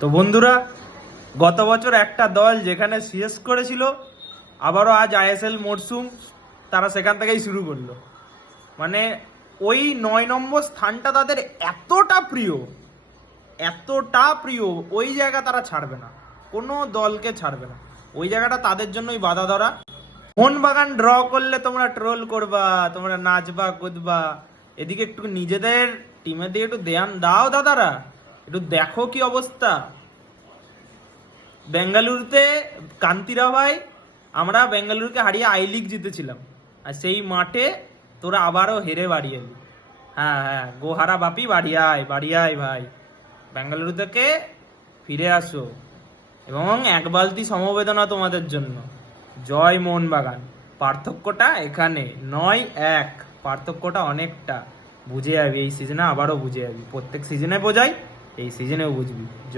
তো বন্ধুরা, গত বছর একটা দল যেখানে শেষ করেছিল, আবারও আজ আইএসএল মরশুম তারা সেখান থেকেই শুরু করলো। মানে ওই 9 নম্বর স্থানটা তাদের এতটা প্রিয়, ওই জায়গা তারা ছাড়বে না, কোনো দলকে ছাড়বে না। ওই জায়গাটা তাদের জন্যই বাধা ধরা। মোহনবাগান ড্র করলে তোমরা ট্রোল করবা, তোমরা নাচবা কুদবা, এদিকে একটু নিজেদের টিমের দিকে একটু ধ্যান দাও দাদারা, একটু দেখো কি অবস্থা। বেঙ্গালুরুতে কান্তিরা ভাই, আমরা বেঙ্গালুরুকে হারিয়ে আই লিগ জিতেছিলাম, আর সেই মাঠে তোরা আবারও হেরে বাড়ি এলি। হ্যাঁ হ্যাঁ, গোহারা বাপি বাড়ি আয় ভাই, বেঙ্গালুরু থেকে ফিরে আসো। এবং এক বালতি সমবেদনা তোমাদের জন্য। জয় মোহনবাগান। পার্থক্যটা এখানে 9-1, পার্থক্যটা অনেকটা। বুঝে যাবি এই সিজনে, আবারও বুঝে যাবি। প্রত্যেক সিজনে বোঝাই, এই সিজনেও বুঝবি।